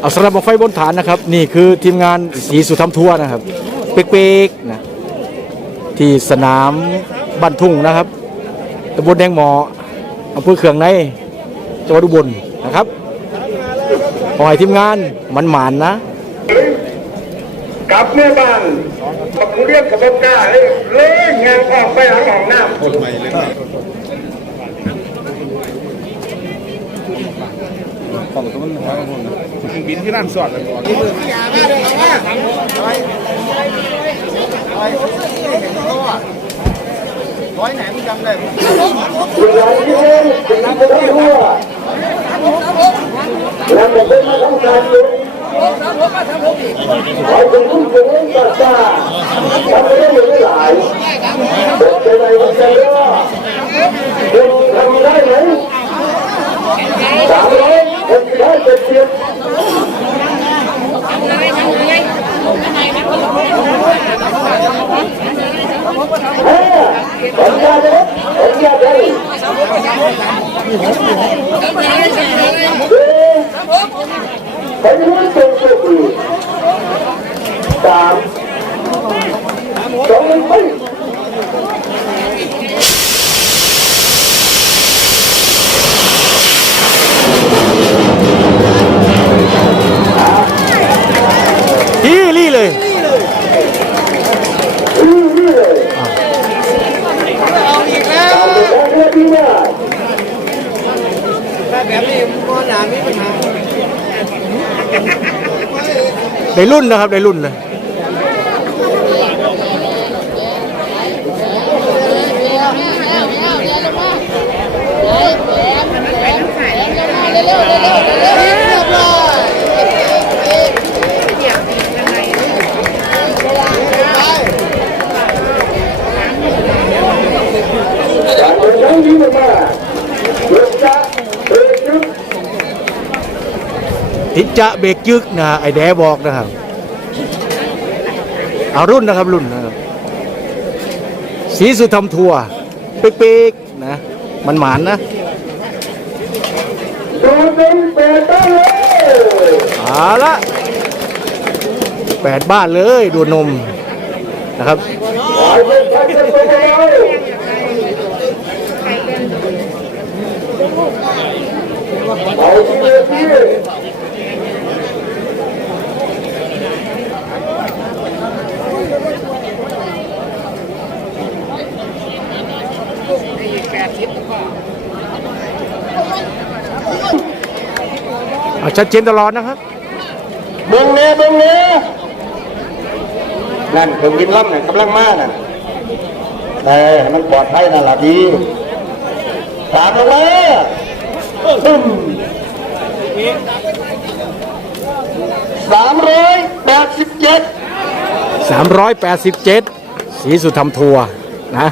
เอาสำหรับบังไฟบนฐานนะครับ นี่คือทีมงานสีสุธรรมทัวร์นะครับ เป๊กๆนะที่สนามบ้านทุ่งนะครับตำบลแดงหมออำเภอเขืองในจังหวัดอุบลนะครับขอให้ทีมงานมันหมานนะกลับแม่บ้านมาคุเรียกกับกล้าเลยเลยงานออกไปหลังห้องน้ำ บินที่ร้านสอดเลยก่อนคุณยายที่เล่นเป็นนักเตะทั่วแล้วมันเป็นมาทำการอยู่ขอเป็นผู้เล่นต่างๆทำไม่ได้ไม่หลายเป็นไรวันใจว่าเด็กทำได้ไหมสามร้อยหกสิบห้าเจ็ดสิบห้า สัญญาเลยสัญญาเลยไปรู้ตัวสุดสามสองหนึ่งไป ที่รี่เลย นี่เลยเอาอีกแล้วเรื่องที่ว่า ได้รุ่นนะครับได้รุ่นเลยจากเดินทางนี้มาเรื่องจะเรื่องจุด ทิจะเบรกยึกนะไอแดบอกนะครับเอารุ่นนะครับรุ่นนะครับสีสุธรรมทัวเป๊กๆนะมันหมานนะดูเป็นเปิดได้เลยเอาละแปดบ้านเลยดูนมนะครับขอให้ท่เป็นตัวเราเอาที่เรื่อง เอาชัดเจนตลอดนะครับเบิ่งเนี้ยเบิ่งเนี้ยนั่นเครื่องบินล่ำเนี่ยกำลังมาน่ะแต่ให้มันปลอดภัยนั่นแหละดีตามลงมาตึ้มสามร้อยแปดสิบเจ็ด387สีสุธรรมทัวร์นะ